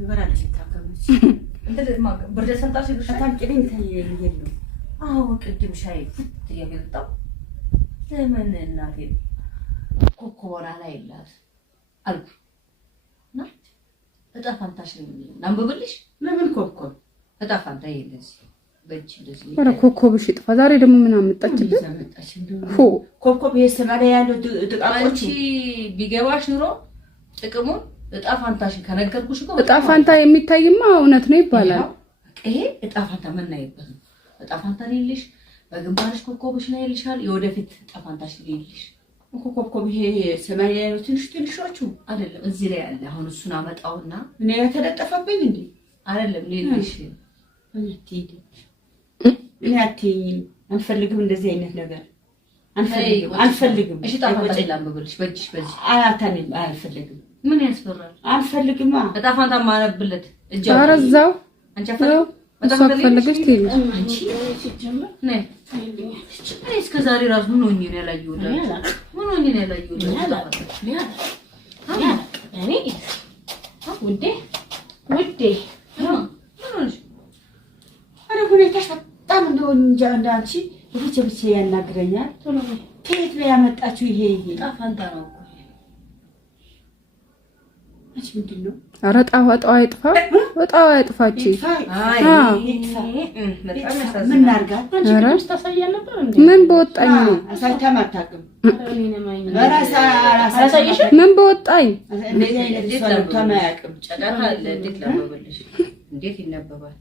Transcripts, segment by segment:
ይበራልሽ ታከምሽ እንደ ብርድ ሰንጣሽ ታምጪልኝ ተይየኝ ነው አዎ ቅድም ሻይ ትየመጣው ለምን እናቴ ኮኮራ ላይ ይላል አልኩ ና እጣ ፋንታሽ ናምብብልሽ ለምን ኮኮብ እጣ ፋንታ ይለስ በእጅ እንደዚህ ኧረ ኮኮብሽ ይጥፋ ዛሬ ደግሞ ምን አመጣችብኝ ሆ ኮኮብ የሰማለ ያለው ጥቃቆች ቢገባሽ ኑሮ ጥቅሙ እጣ ፋንታሽ ከነገርኩሽ እኮ እጣ ፋንታ የሚታይማ እውነት ነው ይባላል ይሄ እጣ ፋንታ ምን ናይበት እጣ ፋንታ ልልሽ በግንባርሽ ኮኮብሽ ላይ ይልሻል የወደፊት እጣ ፋንታሽ ልልሽ ኮኮብ ይሄ ሰማይ ያለው ትንሾቹ አይደለም እዚህ ላይ አለ አሁን እሱን አመጣውና ምን የተለጠፈብኝ እንዴ አይደለም ልልሽ እኔ አትይኝ አንፈልግም እንደዚህ አይነት ነገር አንፈልግም እሺ እጣ ፋንታ ላምብልሽ በእጅሽ በዚህ አያታንም አልፈልግም ምን ያስፈራል አንፈልግማ እጣ ፋንታ ማነብለት እጃ አረዛው አንቺ አፈልግ እሷ ፈልገሽ ትይልሽ አንቺ ሲጀምር ነይ እስከ ዛሬ ራስ ምን ሆኜ ነው ያላየሁት ምን ሆኜ ነው ያላየሁት እኔ ውዴ አረ ሁኔታሽ በጣም እንደው እንጃ እንዳንቺ ብቻ ያናግረኛል ከየት ነው ያመጣችሁ ይሄ እጣ ፋንታ ነው አንቺ ምንድነው ኧረ ጣዋጣው አይጥፋ ወጣው አይጥፋቺ ምን አርጋት ኧረ ታሳያለ ነበር እንዴ ምን በወጣኝ ነው አሳይታም አታውቅም ምን በወጣኝ እንደዚህ አይነት ሰው ተማያውቅም ጨቀራ አለ እንዴት ለበበልሽ እንዴት ይነበባል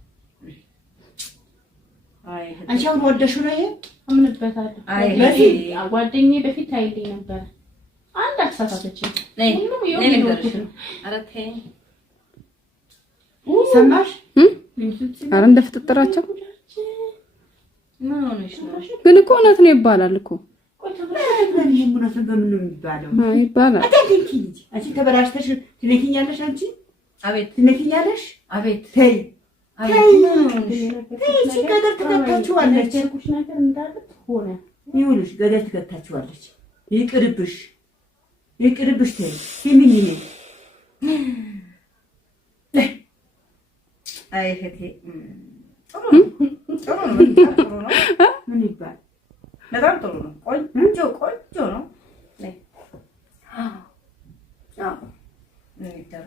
አይ አንቺ አሁን ወደሽው ነው ይሄ አምንበታለሁ አይ ጓደኛዬ በፊት አይልኝ ነበር አንድ አሳሳተች ነይ አረቴ ሰማሽ አረ እንደፍጥጥራቸው ምን ሆነሽ ነው ግን እኮ እውነት ነው ይባላል እኮ ምን ይሄ እውነት ነው የሚባለው ይባላል አታንኪ አንቺ ተበላሽተሽ ትነኪኛለሽ አንቺ አቤት ትነኪኛለሽ አቤት ተይ እቺ ገደል ትከታችኋለች ኩሽ ነገር እንዳለ ሆነ ይሁንሽ ገደል ትከታችኋለች ይቅርብሽ ተይ ሲሚኝ አይ እህቴ ጥሩ ነው ምን ይባል በጣም ጥሩ ነው ቆንጆ ነው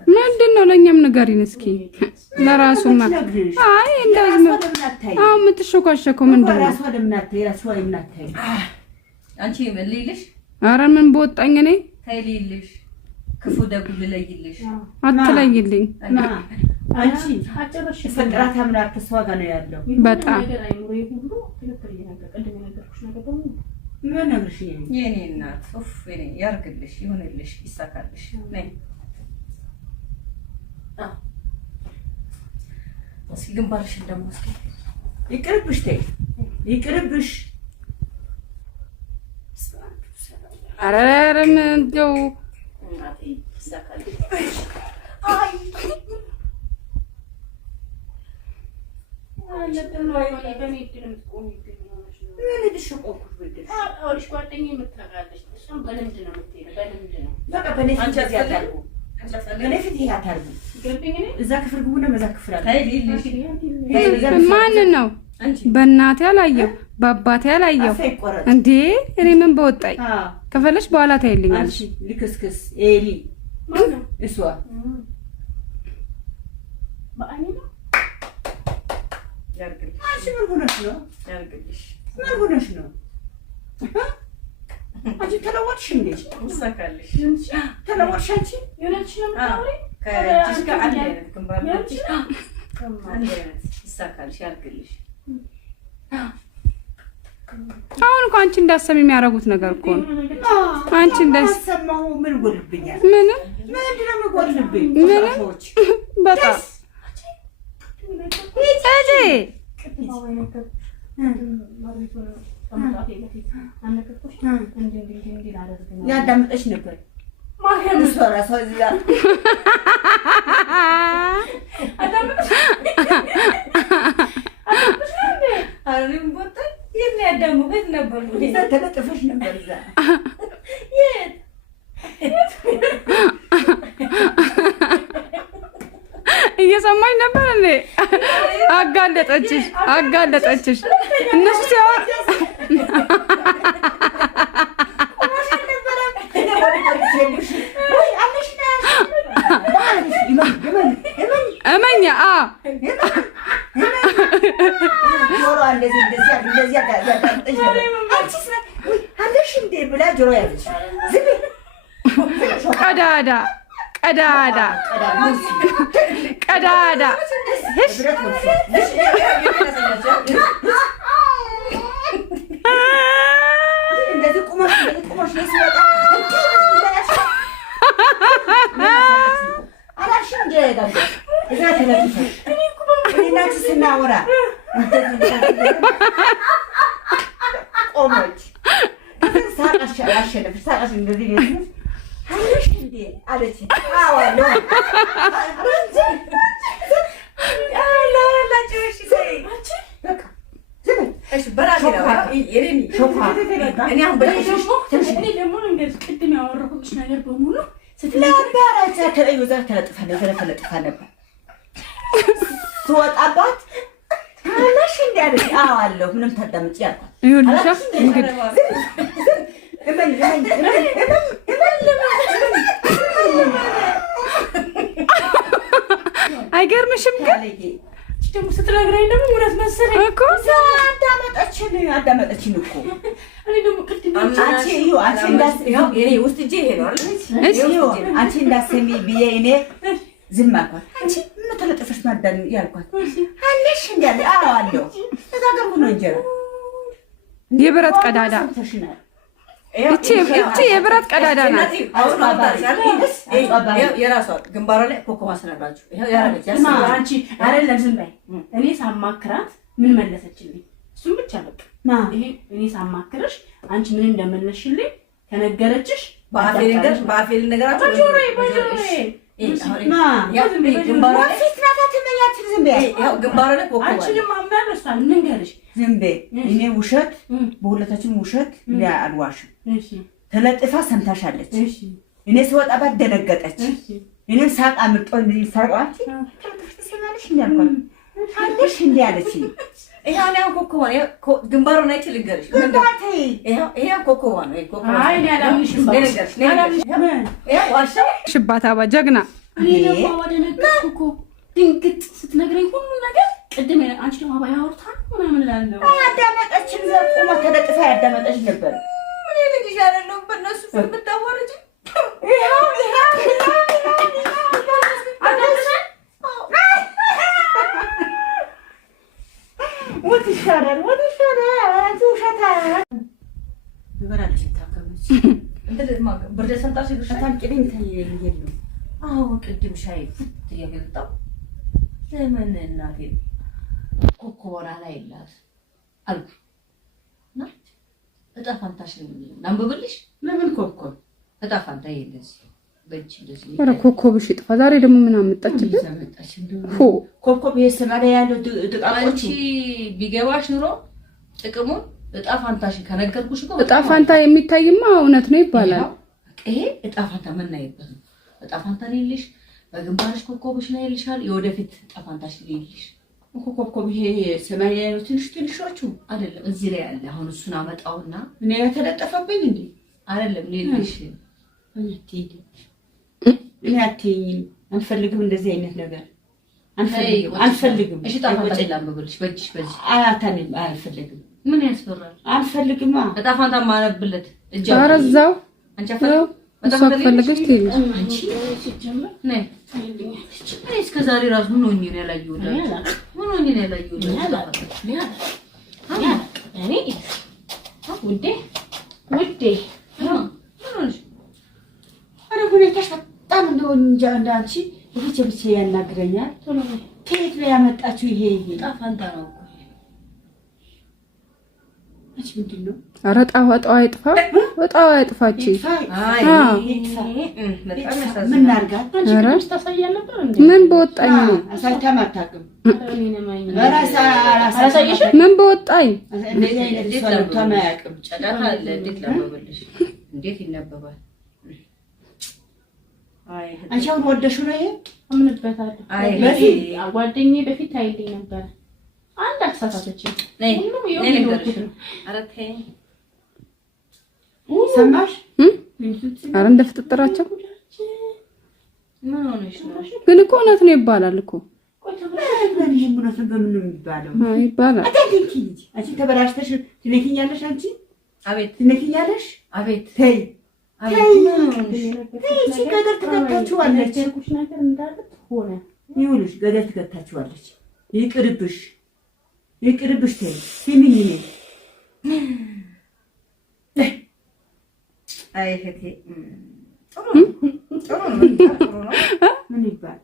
ምንድነው ለኛም ንገሪን እስኪ ለራሱማ አይ እንደዚህ አሁን የምትሾካሸከው ምንድነው ራሷ ለምናታይ አንቺ ምን ልይልሽ ኧረ ምን በወጣኝ እኔ ታይልልሽ ክፉ ደጉ ልለይልሽ አትለይልኝ አንቺ አጨረሽ ፈጥራት አምላክ ተስዋ ጋር ነው ያለው በጣም ምን ነግርሽ የኔ እናት ኡፍ የኔ ያርግልሽ ይሁንልሽ ይሳካልሽ ነይ እስኪ ግንባርሽ ደግሞ እስኪ ይቅርብሽ ተይ ይቅርብሽ አረ ምን እንደው እናቴ ይሳካልሽ አይ አለብን ወይ በኔ ድምጽ ቆም ይገኛልሽ ምን ልሽቆኩሽ ብልሽ አውልሽ ጓደኛዬ የምትረጋለሽ እሱም በልምድ ነው የምትሄደው በልምድ ነው በቃ በኔ አንቺ ያታልኩ እኔ ፊት ያታልኩ እዛ ክፍል ግቡና መዛ ክፍል አለ ማን ነው በእናቴ አላየው በአባቴ አላየው እንዴ እኔ ምን በወጣኝ ከፈለሽ በኋላ ታይልኛለሽ ልክስክስ ኤሊ ማነው እሷ ማአኒ ነው ያርግልሽ አንቺ ምን ሆነሽ ነው ያርግልሽ ምን ሆነሽ ነው አንቺ ተለወጥሽ እንዴ ይሳካልሽ ተለወጥሽ አንቺ የሆነች ነው ታውሪ ከእጅሽ ጋር አንድ አይነት ግንባር አንቺ አንድ አይነት ይሳካልሽ ያርግልሽ አሁን እኮ አንቺ እንዳሰሚ የሚያረጉት ነገር እኮ ነው አንቺ እንዳሰማው ምን ጎልብኛል ምንም ምንድነው የምጎልብኝ ምንም በጣም ያዳምጠሽ ነበር ማሄም ሶራ ሶዚያ አዳምጠሽ አሪም ቦት የሚያዳምጡት ነበር ወይስ ተለጥፈሽ ነበር እዛ እየሰማኝ ነበር እንዴ? አጋለጠችሽ እነሱ ሲያወር እመኛ ቀዳዳ ትወጣባት አለሽ እንዴ? አዋለሁ ምንም ታዳምጪ ያልኳት ይሁንሻ እንግዲህ አይገርምሽም? ግን ደግሞ ስትነግረኝ ደግሞ እውነት መሰለኝ እኮ አዳመጠችን እኮ እኔ ደግሞ ቅድም አንቺ እንዳሰሚ ብዬ እኔ ዝም አልኳት። አንቺ ምን ተለጥፈሽ ማዳን ያልኳት አለሽ እንዴ? አዋለሁ ተዛገቡ ነው እንጀራ የብረት ቀዳዳ እቺ የብረት ቀዳዳ ናት። የራሷ ግንባሯ ላይ ኮኮባ ስናላችሁ ይሄው ያረጋች አንቺ አይደለም ዝም በይ። እኔ ሳማክራት ምን መለሰችልኝ? እሱም ብቻ በቃ ይሄ እኔ ሳማክርሽ አንቺ ምን እንደመለስሽልኝ ከነገረችሽ በአፌል ነገራችሁ ግንባሯ ላይ ኮኮባ አንቺንም አምናለሽ ንገርሽ ዝም በይ። እኔ ውሸት በሁለታችን ውሸት አልዋሽም። ተለጥፋ ሰምታሻለች። እኔ ስወጣባት ደነገጠች። እኔም ሳቅ አምጦ እንደዚህ ሳቋት ተለጥፈሽ ትሰማለሽ እንዳልኳት አለሽ እንዴ አለች። ይሄው ነው ኮኮባ ግንባሩን አይቼ ልንገርሽ ይሄው ኮኮባ ነው። አይ እኔ አላምንሽም ልንገርሽ ይሄው ዋሻ ሽባታ ጀግና እኔ ደግሞ ወደነገርኩ እኮ ድንግጥ ስትነግረኝ ሁሉ ነገር ቅድም አንቺ ደግሞ አባይ አውርታ ምናምን ላለው አዳመጠችን ዘቆማ ተለጥፋ ያዳመጠች ነበር። ምን ልጅ ያለው በእነሱ ፍር ብታወርጂ ይሄው ወት ይሻላል አንቺ ውሸታ ይበራልሽ ታከመች እንደዚህ ብርደ ሰንጣሽ ይሻታል ቅድም ታየኝ ነው። አዎ ቅድም ሻይ ትየገጣው ለምን እናቴ ኮኮራ ላይ ይላል አልኩ እና እጣ ፋንታሽን አንብብልሽ። ለምን ኮኮብ እጣ ፋንታ ይለዚህ በእጅ እንደዚህ ኧረ ኮኮብሽ ይጥፋ። ዛሬ ደግሞ ምን አመጣችበት? ኮኮብ የሰማለ ያለው ጥቃቆች ቢገባሽ ኑሮ ጥቅሙ እጣ ፋንታሽን ከነገርኩሽ እኮ እጣ ፋንታ የሚታይማ እውነት ነው ይባላል። ይሄ እጣ ፋንታ ምን ናይበት እጣ ፋንታ ልልሽ በግንባርሽ ኮኮብሽ ላይ ይልሻል። የወደፊት እጣ ፋንታሽ ልልሽ ኮኮብ ይሄ ሰማይ ያለው ትንሾቹ አይደለም እዚህ ላይ ያለ። አሁን እሱን አመጣውና ምን የተለጠፈብኝ እንዴ አይደለም ልልሽ እኔ አትይኝም። አንፈልግም እንደዚህ አይነት ነገር አንፈልግም። እሺ እጣ ፋንታ ላምብልሽ በእጅሽ በዚህ አያታንም አልፈልግም። ምን ያስፈራል? አንፈልግማ እጣ ፋንታ ማነብለት እጃ አረዛው አንቺ አፈልግ እሷ ከፈለገች ትይልሽ አንቺ ሲጀምር ነይ እስከ ዛሬ ራሱ ምን ሆኜ ነው ያላየሁት? ምን ሆኜ ነው ያላየሁት? እኔ ውዴ አረ ሁኔታሽ በጣም እንደው እንጃ እንዳንቺ ብቻ ያናግረኛል። ከየት ነው ያመጣችሁ? ይሄ እጣ ፋንታ ነው እኮ አንቺ ምንድን ነው? ኧረ ጣዋ አይጥፋ ወጣው አይጥፋች። ምን አድርጋት? አንቺ ታሳያለህ ነበር እንዴ? ምን በወጣኝ ነው? አሳይታም አታውቅም። ምን በወጣኝ? እንዴት ለማያውቅም ጨዳታ አለ። እንዴት ለማበልሽ እንዴት ይነበባል? አንቺ አሁን ወደሽው ነው ይሄ አምንበታለሁ። በፊት ጓደኛዬ በፊት አይልኝ ነበር። አንድ አሳሳተችኝ። ሁሉም ይወርድ ነው። ኧረ ተይ ሰማሽ? ኧረ እንደፍጥጥራቸው ምን ሆነሽ ነው? ግን እኮ እውነት ነው ይባላል እኮ። ምን ይሄ እውነት በምን ነው የሚባለው? ይባላል። አታንኪ አንቺ ተበላሽተሽ ትነኪኛለሽ። አንቺ አቤት ትነኪኛለሽ። አቤት ተይ እቺ ገደል ትከታችኋለች። ይኸውልሽ ገደል ትከታችኋለች። ይቅርብሽ ይቅርብሽ። ተይ ስሚኝ አይ እህቴ ጥሩ ነው። ምን ይባል?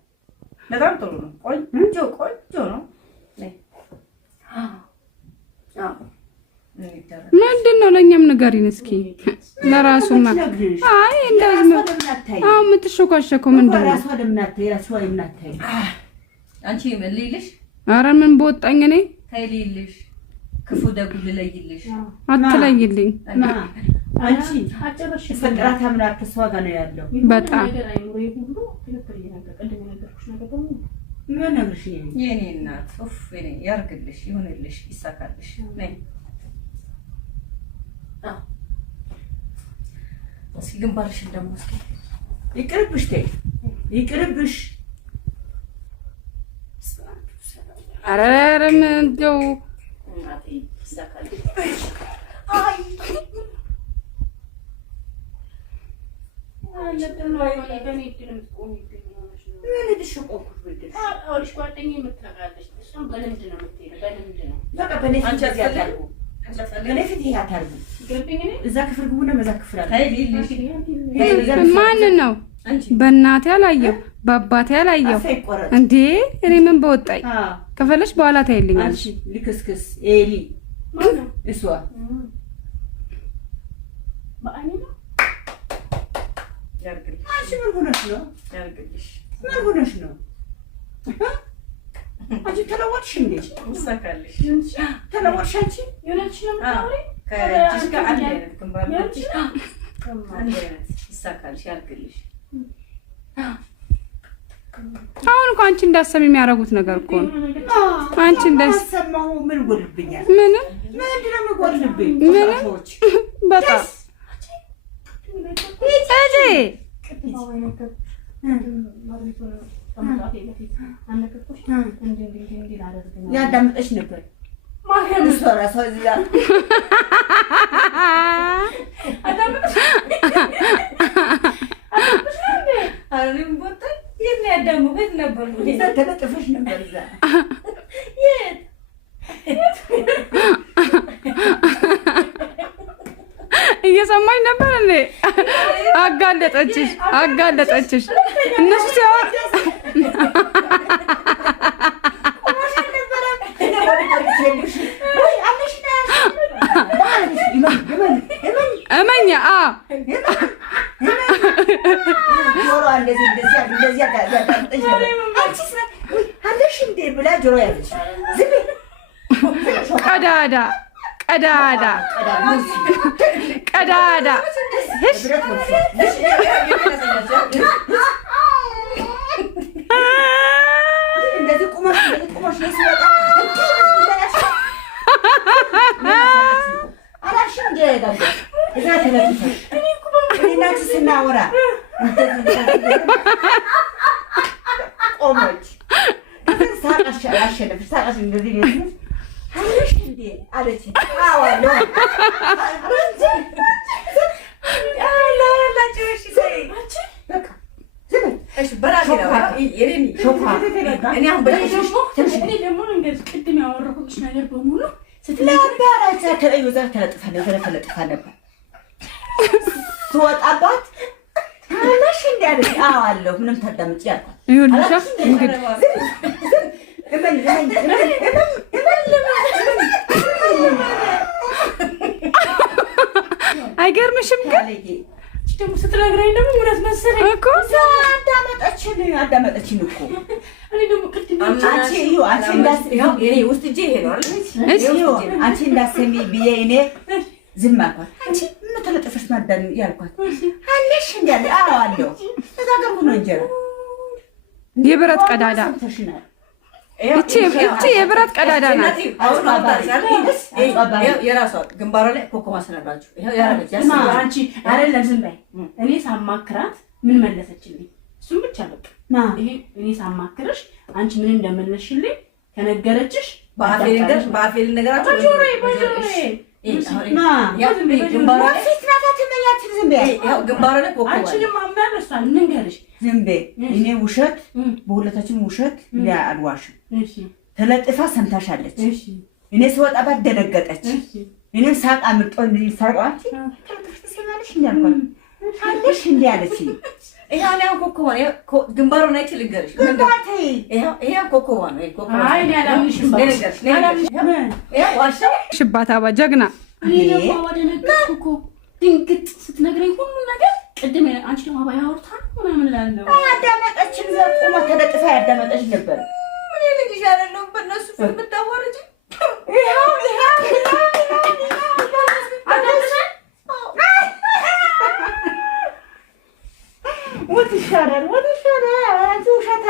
በጣም ጥሩ ነው። ቆንጆ ነው። ምንድን ነው? ለእኛም ንገሪን እስኪ። ለራሱማ አይ እንደዚህ አሁን የምትሾካሸከው ምንድን ነው? አንቺ ምን ልይልሽ? ኧረ ምን በወጣኝ እኔ ታይልልሽ ክፉ ደጉ ልለይልሽ። አትለይልኝ። አንቺ አጨረሽ ፈጥራት አምላክ ተስዋ ጋር ነው ያለው። በጣም ምን ነግርሽ የኔ እናት ኡፍ የኔ ያርግልሽ፣ ይሁንልሽ፣ ይሳካልሽ። ነይ እስኪ ግንባርሽን ደግሞ እስኪ ይቅርብሽ። ተይ ይቅርብሽ። ኧረ እንደው እናቴ ይሳካልሽ። ማንን ነው? በእናቴ አላየው በአባቴ አላየው እንዴ! እኔ ምን በወጣኝ። ከፈለሽ በኋላ ታይልኛለሽ። ልክስክስ ኤሊ እሷ አንቺ ምን ሆነሽ ነው? ያርግልሽ። ምን ሆነሽ ነው? አንቺ ተለወጥሽ እንዴ? ይሳካልሽ። ተለወጥሽ አንቺ የሆነሽ ነው የምታወሪ? ከእጅሽ ጋር አንድ አይነት ግንባር ነች። አንድ አይነት ይሳካልሽ፣ ያርግልሽ። አሁን እኮ አንቺ እንዳሰሚ የሚያደርጉት ነገር እኮ ነው። አንቺ እንዳሰማው ምን ጎልብኛል? ምንም ምንድን ነው የምጎልብኝ? ምንም በጣም ያዳምጠሽ ነበር ማርያም እሷ እራሷ እዚህ ጋር አሪም ቦታ የት ነው ያዳምጠሽ ነበር? እዛ ተለጥፈሽ ነበር። እዛ የት እየሰማኝ ነበር እንዴ? አጋለጠችሽ። እነሱ ሲያወራ እመኛ ቀዳዳ ስናወራ ቆመች። ሳቃሽ እንደዚህ አለሽ እንዴ አለች። አዋለው ትወጣባት አለሽ እንዴ አለች። አዋለው ምንም ታዳምጪ ያልኳት አይገርምሽም? ግን ደግሞ ስትነግረኝ ደግሞ እውነት መሰለኝ እኮ አዳመጠችን እኮ እኔ ደግሞ ቅድም አንቺ እንዳሰሚ ብዬ እኔ ዝም አልኳት። አንቺ ምን ተለጥፈሽ ማዳን ያልኳት አለሽ እንዳለ አዎ አለው እዛ ጋር ሆኖ እንጀራ የብረት ቀዳዳ እቺ የብረት ቀዳዳ ናት። የራሷ ግንባሯ ላይ ኮኮብ አስነራችሁ። ይሄው ያረጋች አንቺ አይደለም ዝም በይ። እኔ ሳማክራት ምን መለሰችልኝ? እሱም ብቻ በቃ ይሄ እኔ ሳማክርሽ አንቺ ምን እንደመለስሽልኝ ከነገረችሽ በአፌል ነገራችሁ ግንባሯ ላይ ኮኮብ አንቺንም አምናለሁ ንገርሽ ዝም በይ። እኔ ውሸት በሁለታችን ውሸት አልዋሽም። ተለጥፋ ሰምታሻለች። እኔ ስወጣባት ደነገጠች። እኔም ሳቅ አምልጦ እንዲህ ሳቋት ተለጥፍሽ እንዳልኳት አለሽ እንዲህ አለች። ይሄው ነው ኮኮብ ነው ግንባሩን አይቼ ልንገርሽ ይሄው ኮኮብ ነው አይ እኔ አላምንሽም ሽባታ አባ ጀግና እኔ ደግሞ ወደነገርኩ እኮ ድንግጥ ስትነግረኝ ሁሉ ነገር ቅድም አንቺ ደግሞ አባ ያወርታ ምናምን እላለሁ። አዳመጠችን ዘቁማ ተለጥፋ ያዳመጠች ነበር። ምን ልጅ አይደለም በእነሱ ፊት የምታወርጂ ይሄው ወት ይሻላል አንቺ ውሸታ